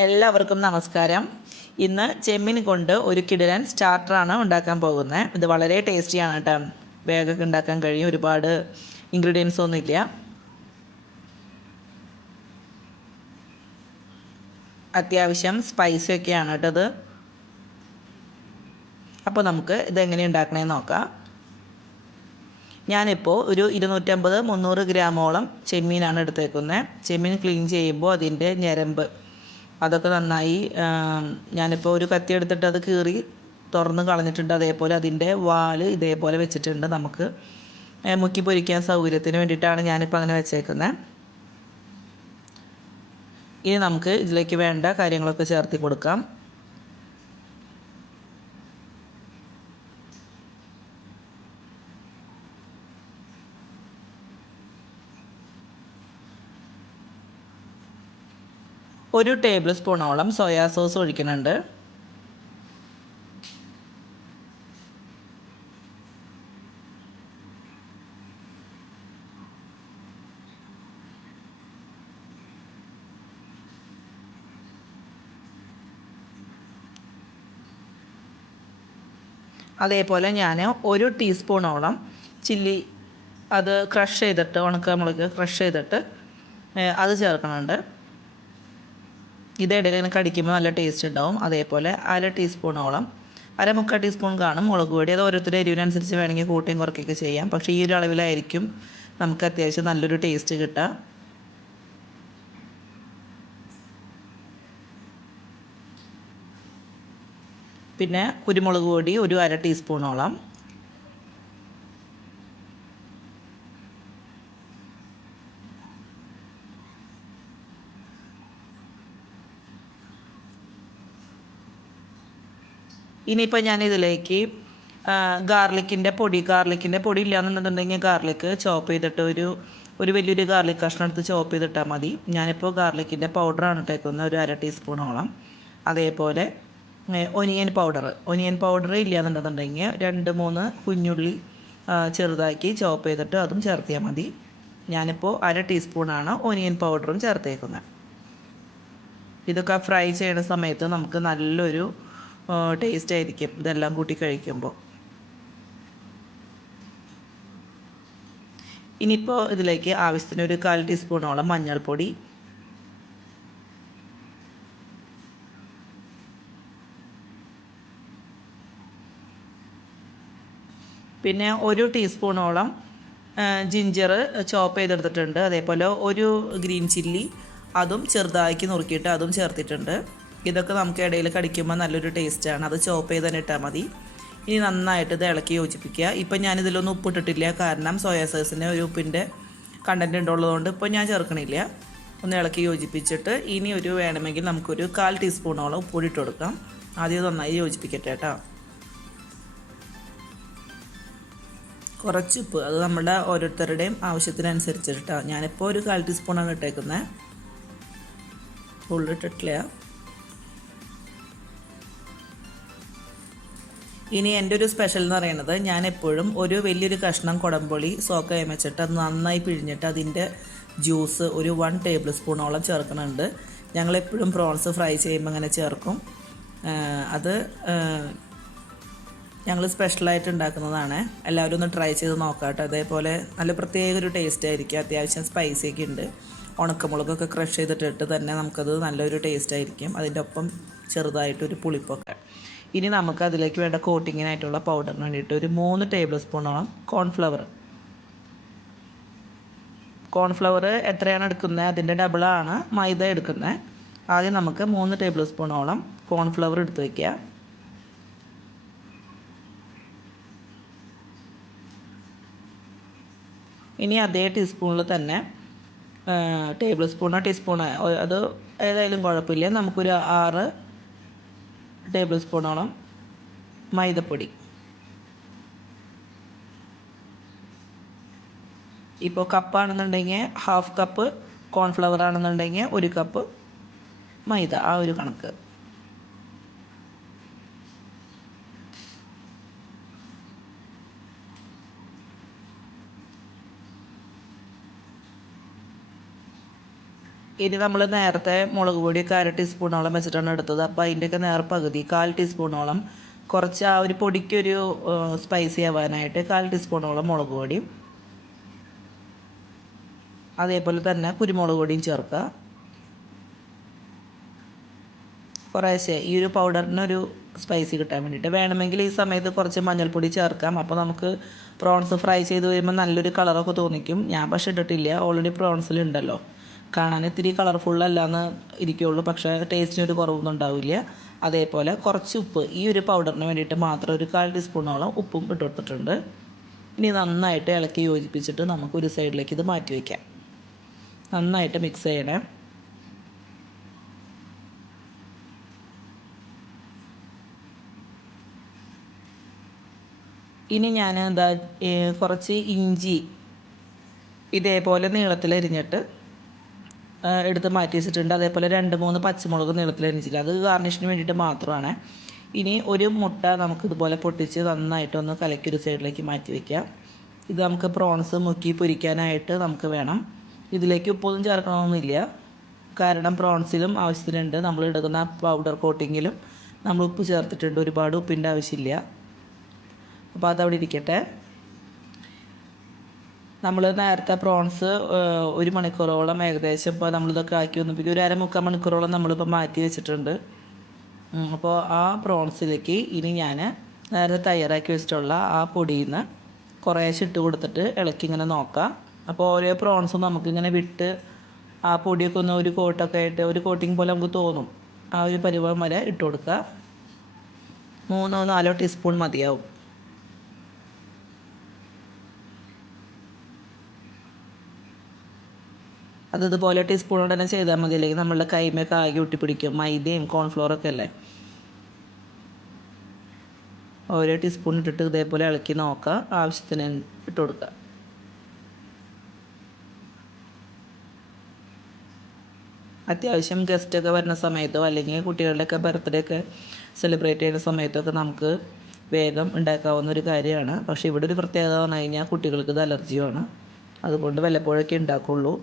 എല്ലാവർക്കും നമസ്കാരം. ഇന്ന് ചെമ്മീൻ കൊണ്ട് ഒരു കിടിലൻ സ്റ്റാർട്ടറാണ് ഉണ്ടാക്കാൻ പോകുന്നത്. ഇത് വളരെ ടേസ്റ്റിയാണ് കേട്ടോ. വേഗമൊക്കെ ഉണ്ടാക്കാൻ കഴിയും. ഒരുപാട് ഇൻഗ്രീഡിയൻസ് ഒന്നുമില്ല. അത്യാവശ്യം സ്പൈസി ഒക്കെയാണ് കേട്ടോ ഇത്. അപ്പോൾ നമുക്ക് ഇതെങ്ങനെ ഉണ്ടാക്കണമെന്ന് നോക്കാം. ഞാനിപ്പോൾ ഒരു 250-300 ഗ്രാമോളം ചെമ്മീനാണ് എടുത്തേക്കുന്നത്. ചെമ്മീൻ ക്ലീൻ ചെയ്യുമ്പോൾ അതിൻ്റെ ഞരമ്പ് അതൊക്കെ നന്നായി ഞാനിപ്പോൾ ഒരു കത്തി എടുത്തിട്ട് അത് കീറി തുറന്ന് കളഞ്ഞിട്ടുണ്ട്. അതേപോലെ അതിൻ്റെ വാല് ഇതേപോലെ വെച്ചിട്ടുണ്ട്. നമുക്ക് മുക്കി പൊരിക്കാൻ സൗകര്യത്തിന് വേണ്ടിയിട്ടാണ് ഞാനിപ്പോൾ അങ്ങനെ വെച്ചേക്കുന്നത്. ഇനി നമുക്ക് ഇതിലേക്ക് വേണ്ട കാര്യങ്ങളൊക്കെ ചേർത്തി കൊടുക്കാം. ഒരു ടേബിൾ സ്പൂണോളം സോയാ സോസ് ഒഴിക്കുന്നുണ്ട്. അതേപോലെ ഞാൻ ഒരു ടീസ്പൂണോളം ചില്ലി അത് ക്രഷ് ചെയ്തിട്ട്, ഉണക്കമുളക് ക്രഷ് ചെയ്തിട്ട് അത് ചേർക്കുന്നുണ്ട്. ഇതിടയിൽ ഇങ്ങനെ കടിക്കുമ്പോൾ നല്ല ടേസ്റ്റ് ഉണ്ടാവും. അതേപോലെ മുക്കാൽ ടീസ്പൂൺ കാണും മുളക് പൊടി. അത് ഓരോരുത്തരുടെ എരിവിനനുസരിച്ച് വേണമെങ്കിൽ കൂട്ടിയും കുറയ്ക്കുകയൊക്കെ ചെയ്യാം. പക്ഷേ ഈ ഒരു അളവിലായിരിക്കും നമുക്ക് അത്യാവശ്യം നല്ലൊരു ടേസ്റ്റ് കിട്ടുക. പിന്നെ കുരുമുളക് പൊടി ഒരു അര ടീസ്പൂണോളം. ഇനിയിപ്പോൾ ഞാനിതിലേക്ക് ഗാർലിക്കിൻ്റെ പൊടി ഇല്ലയെന്നുണ്ടെങ്കിൽ ഗാർലിക്ക് ചോപ്പ് ചെയ്തിട്ട് ഒരു വലിയൊരു ഗാർലിക് കഷ്ണം എടുത്ത് ചോപ്പ് ചെയ്തിട്ടാൽ മതി. ഞാനിപ്പോൾ ഗാർലിക്കിൻ്റെ പൗഡറാണ് ഇട്ടേക്കുന്നത്, ഒരു അര ടീസ്പൂണോളം. അതേപോലെ ഒനിയൻ പൗഡർ ഇല്ലയെന്നുണ്ടെങ്കിൽ 2-3 കുഞ്ഞുള്ളി ചെറുതാക്കി ചോപ്പ് ചെയ്തിട്ട് അതും ചേർത്തിയാൽ മതി. ഞാനിപ്പോൾ അര ടീസ്പൂണാണ് ഒനിയൻ പൗഡറും ചേർത്തേക്കുന്നത്. ഇതൊക്കെ ഫ്രൈ ചെയ്യുന്ന സമയത്ത് നമുക്ക് നല്ലൊരു ടേസ്റ്റ് ആയിരിക്കും ഇതെല്ലാം കൂട്ടി കഴിക്കുമ്പോൾ. ഇനിയിപ്പോൾ ഇതിലേക്ക് ആവശ്യത്തിന് ഒരു 1/4 ടീസ്പൂണോളം മഞ്ഞൾപ്പൊടി, പിന്നെ ഒരു ടീസ്പൂണോളം ജിഞ്ചർ ചോപ്പ് ചെയ്തെടുത്തിട്ടുണ്ട്. അതേപോലെ ഒരു ഗ്രീൻ ചില്ലി അതും ചെറുതാക്കി നുറുക്കിയിട്ട് അതും ചേർത്തിട്ടുണ്ട്. ഇതൊക്കെ നമുക്ക് ഇടയിൽ കടിക്കുമ്പോൾ നല്ലൊരു ടേസ്റ്റാണ്. അത് ചോപ്പ് ചെയ്ത് തന്നെ ഇട്ടാൽ മതി. ഇനി നന്നായിട്ട് ഇത് ഇളക്കി യോജിപ്പിക്കുക. ഇപ്പം ഞാനിതിലൊന്നും ഉപ്പിട്ടിട്ടില്ല, കാരണം സോയാ സോസിന് ഒരു ഉപ്പിൻ്റെ കണ്ടൻറ്റ് ഉള്ളതുകൊണ്ട് ഇപ്പോൾ ഞാൻ ചേർക്കണില്ല. ഒന്ന് ഇളക്കി യോജിപ്പിച്ചിട്ട് ഇനി വേണമെങ്കിൽ നമുക്കൊരു 1/4 ടീസ്പൂണോളം ഉപ്പൊടി ഇട്ട് കൊടുക്കാം. ആദ്യം നന്നായി യോജിപ്പിക്കട്ടെ കേട്ടോ. കുറച്ച് ഉപ്പ്, അത് നമ്മുടെ ഓരോരുത്തരുടെയും ആവശ്യത്തിനനുസരിച്ചിട്ടാണ്. ഞാനിപ്പോൾ ഒരു 1/4 ടീസ്പൂണാണ് ഇട്ടേക്കുന്നത്, ഫുള്ളിട്ടിട്ടില്ല. ഇനി എൻ്റെ ഒരു സ്പെഷ്യൽ എന്ന് പറയുന്നത്, ഞാൻ എപ്പോഴും ഒരു വലിയൊരു കഷ്ണം കുടംപുളി സോക്ക് ചെയ്യാൻ വെച്ചിട്ട് അത് നന്നായി പിഴിഞ്ഞിട്ട് അതിൻ്റെ ജ്യൂസ് ഒരു 1 ടേബിൾ സ്പൂണോളം ചേർക്കുന്നുണ്ട്. ഞങ്ങളെപ്പോഴും പ്രോൺസ് ഫ്രൈ ചെയ്യുമ്പോൾ അങ്ങനെ ചേർക്കും. അത് ഞങ്ങൾ സ്പെഷ്യലായിട്ട് ഉണ്ടാക്കുന്നതാണ്. എല്ലാവരും ഒന്ന് ട്രൈ ചെയ്ത് നോക്കാട്ടോ. അതേപോലെ നല്ല പ്രത്യേക ഒരു ടേസ്റ്റ് ആയിരിക്കും. അത്യാവശ്യം സ്പൈസിയൊക്കെ ഉണ്ട്. ഉണക്കമുളകൊക്കെ ക്രഷ് ചെയ്തിട്ടിട്ട് തന്നെ നമുക്കത് നല്ലൊരു ടേസ്റ്റ് ആയിരിക്കും. അതിൻ്റെ ഒപ്പം ചെറുതായിട്ടൊരു പുളിപ്പൊക്കെ. ഇനി നമുക്ക് അതിലേക്ക് വേണ്ട കോട്ടിങ്ങിനായിട്ടുള്ള പൗഡറിന് വേണ്ടിയിട്ട് ഒരു 3 ടേബിൾ സ്പൂണോളം കോൺഫ്ലവർ എത്രയാണ് എടുക്കുന്നത് അതിൻ്റെ ഡബിളാണ് മൈദ എടുക്കുന്നത്. ആദ്യം നമുക്ക് 3 ടേബിൾ സ്പൂണോളം കോൺഫ്ലവർ എടുത്ത് വയ്ക്കുക. ഇനി അതേ ടീസ്പൂണിൽ തന്നെ ടീസ്പൂണോ അത് ഏതായാലും കുഴപ്പമില്ല, നമുക്കൊരു 6 ടേബിൾ സ്പൂണോളം മൈദപ്പൊടി. ഇപ്പോൾ കപ്പാണെന്നുണ്ടെങ്കിൽ 1/2 കപ്പ് കോൺഫ്ലവർ ആണെന്നുണ്ടെങ്കിൽ 1 കപ്പ് മൈദ, ആ ഒരു കണക്ക്. ഇനി നമ്മൾ നേരത്തെ മുളക് പൊടിയൊക്കെ 1/2 ടീസ്പൂണോളം വെച്ചിട്ടാണ് എടുത്തത്. അപ്പോൾ അതിൻ്റെയൊക്കെ പകുതി 1/4 ടീസ്പൂണോളം കുറച്ച് ആ ഒരു പൊടിക്കൊരു സ്പൈസി ആവാനായിട്ട് 1/4 ടീസ്പൂണോളം മുളക് പൊടിയും അതേപോലെ തന്നെ കുരുമുളക് പൊടിയും ചേർക്കുക. കുറേശ്ശെ ഈ ഒരു പൗഡറിനൊരു സ്പൈസി കിട്ടാൻ വേണ്ടിയിട്ട്. വേണമെങ്കിൽ ഈ സമയത്ത് കുറച്ച് മഞ്ഞൾപ്പൊടി ചേർക്കാം. അപ്പോൾ നമുക്ക് പ്രോൺസ് ഫ്രൈ ചെയ്ത് വരുമ്പോൾ നല്ലൊരു കളറൊക്കെ തോന്നിക്കും. ഞാൻ പക്ഷേ ഇട്ടിട്ടില്ല, ഓൾറെഡി പ്രോൺസിലുണ്ടല്ലോ. കാണാൻ ഇത്തിരി കളർഫുള്ളല്ലാന്ന് ഇരിക്കുകയുള്ളൂ, പക്ഷേ ടേസ്റ്റിനൊരു കുറവൊന്നും ഉണ്ടാവില്ല. അതേപോലെ കുറച്ച് ഉപ്പ്, ഈ ഒരു പൗഡറിന് വേണ്ടിയിട്ട് മാത്രം ഒരു 1/4 ടീസ്പൂണോളം ഉപ്പും ഇട്ട് കൊടുത്തിട്ടുണ്ട്. ഇനി നന്നായിട്ട് ഇളക്കി യോജിപ്പിച്ചിട്ട് നമുക്കൊരു സൈഡിലേക്ക് ഇത് മാറ്റി വയ്ക്കാം. നന്നായിട്ട് മിക്സ് ചെയ്യണേ. ഇനി ഞാൻ കുറച്ച് ഇഞ്ചി ഇതേപോലെ നീളത്തിലരിഞ്ഞിട്ട് എടുത്ത് മാറ്റി വെച്ചിട്ടുണ്ട്. അതേപോലെ 2-3 പച്ചമുളക് നീളത്തിലരിഞ്ഞിട്ടില്ല, അത് ഗാർണിഷിന് വേണ്ടിയിട്ട് മാത്രമാണ്. ഇനി ഒരു മുട്ട നമുക്കിതുപോലെ പൊട്ടിച്ച് നന്നായിട്ടൊന്ന് കലക്കി ഒരു സൈഡിലേക്ക് മാറ്റി വയ്ക്കാം. ഇത് നമുക്ക് പ്രോൺസ് മുക്കി പൊരിക്കാനായിട്ട് നമുക്ക് വേണം. ഇതിലേക്ക് ഉപ്പൊന്നും ചേർക്കണമെന്നില്ല, കാരണം പ്രോൺസിലും ആവശ്യത്തിനുണ്ട്. നമ്മൾ എടുക്കുന്ന പൗഡർ കോട്ടിങ്ങിലും നമ്മൾ ഉപ്പ് ചേർത്തിട്ടുണ്ട്, ഒരുപാട് ഉപ്പിൻ്റെ ആവശ്യമില്ല. അപ്പോൾ അതവിടെ ഇരിക്കട്ടെ. നമ്മൾ നേരത്തെ പ്രോൺസ് 1 മണിക്കൂറോളം ഏകദേശം ഇപ്പോൾ നമ്മളിതൊക്കെ ആക്കി വന്നപ്പോൾ 1-1/2-3 മണിക്കൂറോളം നമ്മളിപ്പോൾ മാറ്റി വെച്ചിട്ടുണ്ട്. അപ്പോൾ ആ പ്രോൺസിലേക്ക് ഇനി ഞാൻ നേരത്തെ തയ്യാറാക്കി വെച്ചിട്ടുള്ള ആ പൊടിയിൽ നിന്ന് കുറേശ്ശെ ഇട്ട് കൊടുത്തിട്ട് ഇളക്കി ഇങ്ങനെ നോക്കാം. അപ്പോൾ ഓരോ പ്രോൺസും നമുക്കിങ്ങനെ വിട്ട് ആ പൊടിയൊക്കെ ഒന്ന് ഒരു കോട്ടൊക്കെ ആയിട്ട് ഒരു കോട്ടിങ് പോലെ നമുക്ക് തോന്നും. ആ ഒരു പരുവം വരെ ഇട്ട് കൊടുക്കുക. 3-4 ടീസ്പൂൺ മതിയാവും. അതുപോലെ ടീസ്പൂൺ കൊണ്ട് തന്നെ ചെയ്താൽ മതി, അല്ലെങ്കിൽ നമ്മളുടെ കൈമയൊക്കെ ആകെ ഒട്ടിപ്പിടിക്കും. മൈദയും കോൺഫ്ലോറൊക്കെ അല്ലേ. ഓരോ ടീസ്പൂൺ ഇട്ടിട്ട് ഇതേപോലെ ഇളക്കി നോക്കുക, ആവശ്യത്തിന് ഇട്ട് കൊടുക്കുക. അത്യാവശ്യം ഗസ്റ്റൊക്കെ വരുന്ന സമയത്തോ അല്ലെങ്കിൽ കുട്ടികളുടെയൊക്കെ ബർത്ത്ഡേ ഒക്കെ സെലിബ്രേറ്റ് ചെയ്യുന്ന സമയത്തൊക്കെ നമുക്ക് വേഗം ഉണ്ടാക്കാവുന്ന ഒരു കാര്യമാണ്. പക്ഷേ ഇവിടെ ഒരു പ്രത്യേകത പറഞ്ഞു കഴിഞ്ഞാൽ കുട്ടികൾക്ക് ഇത് അലർജിയുമാണ്. അതുകൊണ്ട് വല്ലപ്പോഴൊക്കെ ഉണ്ടാക്കുള്ളൂ.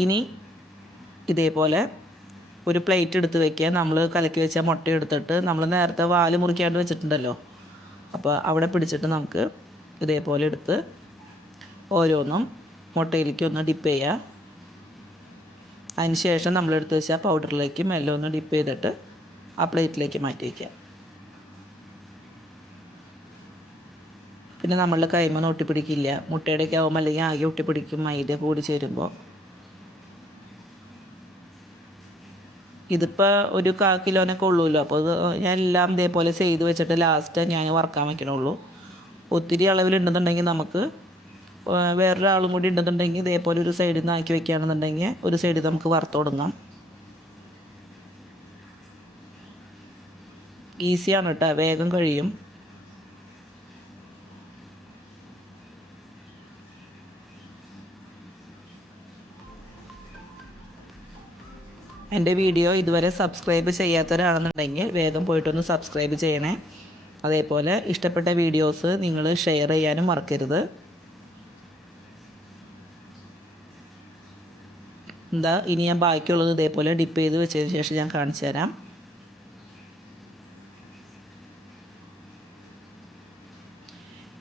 ഇനി ഇതേപോലെ ഒരു പ്ലേറ്റ് എടുത്ത് വയ്ക്കുക. നമ്മൾ കലക്കി വെച്ച മുട്ട എടുത്തിട്ട് നമ്മൾ നേരത്തെ വാല് മുറിക്കാണ്ട് വെച്ചിട്ടുണ്ടല്ലോ, അപ്പോൾ അവിടെ പിടിച്ചിട്ട് നമുക്ക് ഇതേപോലെ എടുത്ത് ഓരോന്നും മുട്ടയിലേക്ക് ഒന്ന് ഡിപ്പ് ചെയ്യുക. അതിന് ശേഷം നമ്മളെടുത്ത് വെച്ച പൗഡറിലേക്ക് മെല്ലെ ഒന്ന് ഡിപ്പ് ചെയ്തിട്ട് ആ പ്ലേറ്റിലേക്ക് മാറ്റി വയ്ക്കുക. പിന്നെ നമ്മളുടെ കൈമ ഒട്ടിപ്പിടിക്കില്ല. മുട്ടയുടെയൊക്കെ ആകുമ്പോൾ അല്ലെങ്കിൽ ആകെ ഒട്ടിപ്പിടിക്കും മൈദ കൂടി ചേരുമ്പോൾ. ഇതിപ്പോൾ ഒരു 1/4 കിലോനൊക്കെ ഉള്ളൂല്ലോ, അപ്പോൾ ഇത് ഞാൻ എല്ലാം ഇതേപോലെ ചെയ്ത് വെച്ചിട്ട് ലാസ്റ്റ് ഞാൻ വറുക്കാൻ വയ്ക്കണുള്ളൂ. ഒത്തിരി അളവിലുണ്ടെന്നുണ്ടെങ്കിൽ നമുക്ക് വേറൊരാളും കൂടി ഉണ്ടെന്നുണ്ടെങ്കിൽ ഇതേപോലെ ഒരു സൈഡിൽ നിന്ന് ആക്കി വയ്ക്കുകയാണെന്നുണ്ടെങ്കിൽ ഒരു സൈഡിൽ നമുക്ക് വറുത്ത് തുടങ്ങാം. ഈസിയാണ് കേട്ടോ, വേഗം കഴിയും. എൻ്റെ വീഡിയോ ഇതുവരെ സബ്സ്ക്രൈബ് ചെയ്യാത്തവരാണെന്നുണ്ടെങ്കിൽ വേഗം പോയിട്ടൊന്ന് സബ്സ്ക്രൈബ് ചെയ്യണേ. അതേപോലെ ഇഷ്ടപ്പെട്ട വീഡിയോസ് നിങ്ങൾ ഷെയർ ചെയ്യാനും മറക്കരുത്. ഇനി ഞാൻ ബാക്കിയുള്ളത് ഇതേപോലെ ഡിപ്പ് ചെയ്ത് വെച്ചതിന് ശേഷം ഞാൻ കാണിച്ചു തരാം.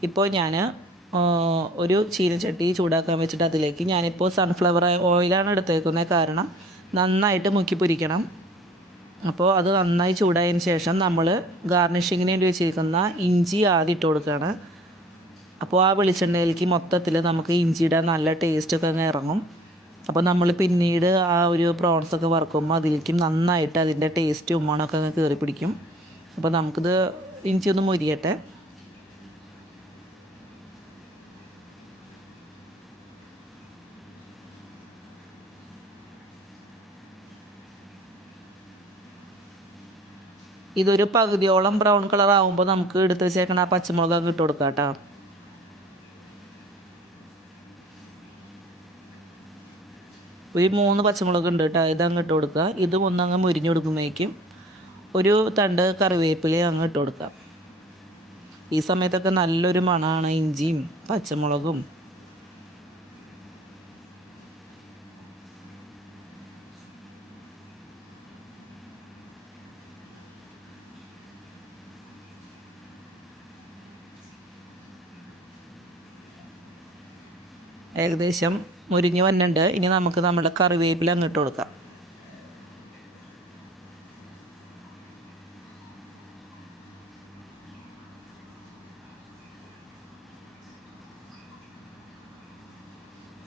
ഇപ്പോൾ ഞാൻ ഒരു ചീനച്ചട്ടി ചൂടാക്കാൻ വെച്ചിട്ട് അതിലേക്ക് ഞാനിപ്പോൾ സൺഫ്ലവർ ഓയിലാണ് എടുത്തേക്കുന്നത്, കാരണം നന്നായിട്ട് മുക്കി പൊരിക്കണം. അപ്പോൾ അത് നന്നായി ചൂടായതിന് ശേഷം നമ്മൾ ഗാർണിഷിങ്ങിന് വേണ്ടി വെച്ചിരിക്കുന്ന ഇഞ്ചി ആദ്യം ഇട്ട് കൊടുക്കുകയാണ്. അപ്പോൾ ആ വെളിച്ചെണ്ണയിലേക്ക് മൊത്തത്തിൽ നമുക്ക് ഇഞ്ചിയുടെ നല്ല ടേസ്റ്റൊക്കെ അങ്ങ് ഇറങ്ങും. അപ്പോൾ നമ്മൾ പിന്നീട് ആ ഒരു പ്രോൺസൊക്കെ വറുക്കുമ്പോൾ അതിലേക്കും നന്നായിട്ട് അതിൻ്റെ ടേസ്റ്റും മണമൊക്കെ അങ്ങ് കയറി പിടിക്കും. അപ്പോൾ നമുക്കിത് ഇഞ്ചി ഒന്ന് മൊരിയട്ടെ. ഇതൊരു പകുതിയോളം ബ്രൗൺ കളർ ആകുമ്പോൾ നമുക്ക് എടുത്ത് വെച്ചേക്കണ ആ പച്ചമുളകൊക്കെ ഇട്ട് കൊടുക്കാം കേട്ടോ. ഒരു 3 പച്ചമുളക് ഉണ്ട് കേട്ടോ, ഇതങ്ങ് ഇട്ട് കൊടുക്കുക. ഇത് ഒന്നങ്ങ് മുരിഞ്ഞ് കൊടുക്കുമ്പോഴേക്കും ഒരു തണ്ട് കറിവേപ്പില അങ്ങ് ഇട്ട് കൊടുക്കാം. ഈ സമയത്തൊക്കെ നല്ലൊരു മണമാണ് ഇഞ്ചിയും പച്ചമുളകും. ഏകദേശം മുരിഞ്ഞ് വന്നിട്ടുണ്ട്. ഇനി നമുക്ക് നമ്മുടെ കറിവേപ്പില അങ്ങോട്ട് കൊടുക്കാം.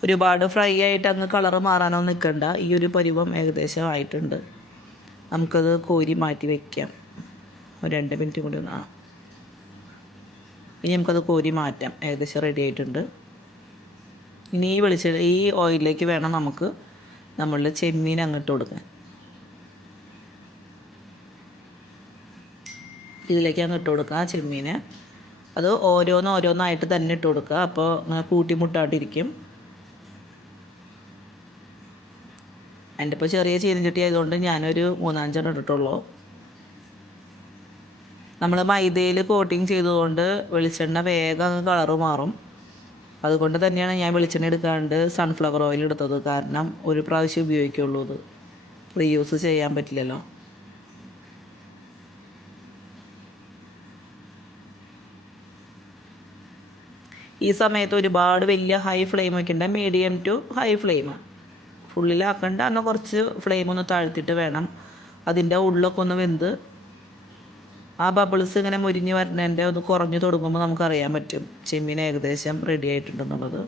ഒരുപാട് ഫ്രൈ ആയിട്ട് അങ്ങ് കളറ് മാറാനോ നിൽക്കണ്ട. ഈ ഒരു പരുവം ഏകദേശം ആയിട്ടുണ്ട്. നമുക്കത് കോരി മാറ്റി വയ്ക്കാം. ഒരു 2 മിനിറ്റ് കൂടി ഇനി നമുക്കത് കോരി മാറ്റാം. ഏകദേശം റെഡി ആയിട്ടുണ്ട്. ഇനി ഈ ഓയിലിലേക്ക് വേണം നമുക്ക് നമ്മളുടെ ചെമ്മീൻ അങ്ങോട്ട് കൊടുക്കാൻ. ഇതിലേക്ക് അങ്ങ് ഇട്ട് കൊടുക്കുക ചെമ്മീൻ. അത് ഓരോന്നായിട്ട് തന്നെ ഇട്ട് കൊടുക്കുക. അപ്പോൾ കൂട്ടിമുട്ടാണ്ടിരിക്കും. എൻ്റെ ഇപ്പോൾ ചെറിയ ചീനച്ചട്ടി ആയതുകൊണ്ട് ഞാനൊരു 3-5 ഇട്ടിട്ടുള്ളൂ. നമ്മൾ മൈദയിൽ കോട്ടിങ് ചെയ്തതുകൊണ്ട് വെളിച്ചെണ്ണ വേഗം അങ്ങ് കളറ് മാറും. അതുകൊണ്ട് തന്നെയാണ് ഞാൻ വെളിച്ചെണ്ണ എടുക്കാണ്ട് സൺഫ്ലവർ ഓയിൽ എടുത്തത്. കാരണം ഒരു പ്രാവശ്യം ഉപയോഗിക്കുള്ളൂ, ഇത് റീയൂസ് ചെയ്യാൻ പറ്റില്ലല്ലോ. ഈ സമയത്ത് ഒരുപാട് വലിയ ഹൈ ഫ്ലെയിം വയ്ക്കണ്ട, മീഡിയം ടു ഹൈ ഫ്ലെയിം. ഫുള്ളിലാക്കണ്ട, എന്നാൽ കുറച്ച് ഫ്ലെയിം ഒന്ന് താഴ്ത്തിയിട്ട് വേണം. അതിൻ്റെ ഉള്ളൊക്കെ ഒന്ന് വെന്ത് ആ ബബിൾസ് ഇങ്ങനെ മുരിഞ്ഞ് വരണതിൻ്റെ ഒന്ന് കുറഞ്ഞു തുടങ്ങുമ്പോൾ നമുക്കറിയാൻ പറ്റും ചെമ്മീൻ ഏകദേശം റെഡി ആയിട്ടുണ്ടെന്നുള്ളത്.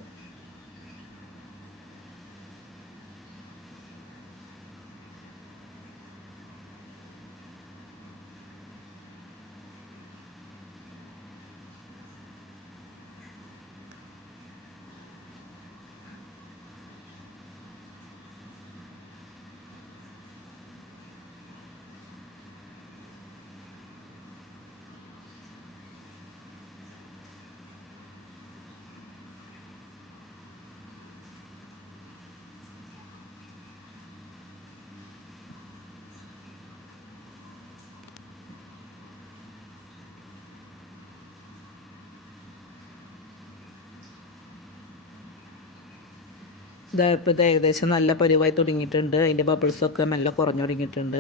ഇപ്പോൾ ഇത് ഏകദേശം നല്ല പരുവായി തുടങ്ങിയിട്ടുണ്ട്. അതിൻ്റെ ബബിൾസൊക്കെ മെല്ലെ കുറഞ്ഞു തുടങ്ങിയിട്ടുണ്ട്.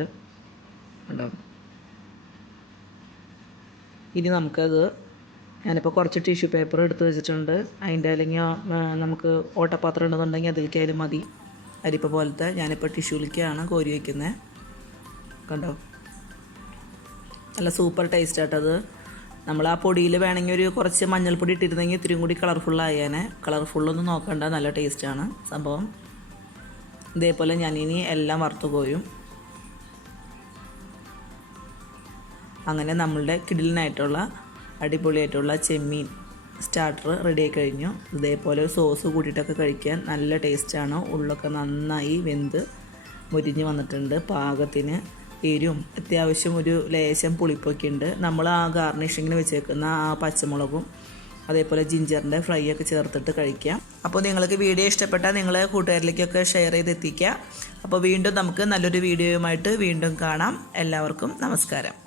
ഉണ്ടോ? ഇനി നമുക്കത് ഞാനിപ്പോൾ കുറച്ച് ടിഷ്യൂ പേപ്പർ എടുത്ത് വെച്ചിട്ടുണ്ട്. അതിൻ്റെ അല്ലെങ്കിൽ നമുക്ക് ഓട്ടപാത്രം ഉണ്ടെന്നുണ്ടെങ്കിൽ അതിലേക്കായാലും മതി. അരിപ്പ പോലത്തെ ഞാനിപ്പോൾ ടിഷ്യൂലിക്കാണ് കോരി വയ്ക്കുന്നത്. കണ്ടോ? നല്ല സൂപ്പർ ടേസ്റ്റ് ആയിട്ടത്. നമ്മൾ ആ പൊടിയിൽ വേണമെങ്കിൽ ഒരു കുറച്ച് മഞ്ഞൾപ്പൊടി ഇട്ടിരുന്നെങ്കിൽ ഇത്തിരിയും കൂടി കളർഫുള്ളായേനെ. കളർഫുള്ളൊന്നും നോക്കണ്ട, നല്ല ടേസ്റ്റാണ് സംഭവം. ഇതേപോലെ ഞാനിനി എല്ലാം വറുത്ത് കോരും. അങ്ങനെ നമ്മളുടെ കിടിലനായിട്ടുള്ള അടിപൊളിയായിട്ടുള്ള ചെമ്മീൻ സ്റ്റാർട്ടർ റെഡി ആയി കഴിഞ്ഞു. ഇതേപോലെ സോസ് കൂട്ടിയിട്ടൊക്കെ കഴിക്കാൻ നല്ല ടേസ്റ്റാണ്. ഉള്ളൊക്കെ നന്നായി വെന്ത് മുരിഞ്ഞ് വന്നിട്ടുണ്ട്. പാകത്തിന് എരിവും അത്യാവശ്യം ഒരു ലേശം പുളിപ്പൊക്കെ ഉണ്ട്. നമ്മൾ ആ ഗാർണിഷിങ്ങിന് വെച്ചേക്കുന്ന ആ പച്ചമുളകും അതേപോലെ ജിഞ്ചറിൻ്റെ ഫ്രൈ ഒക്കെ ചേർത്തിട്ട് കഴിക്കാം. അപ്പോൾ നിങ്ങൾക്ക് വീഡിയോ ഇഷ്ടപ്പെട്ടാൽ നിങ്ങൾ കൂട്ടുകാരിലേക്കൊക്കെ ഷെയർ ചെയ്ത് എത്തിക്കുക. അപ്പോൾ വീണ്ടും നമുക്ക് നല്ലൊരു വീഡിയോയുമായിട്ട് വീണ്ടും കാണാം. എല്ലാവർക്കും നമസ്കാരം.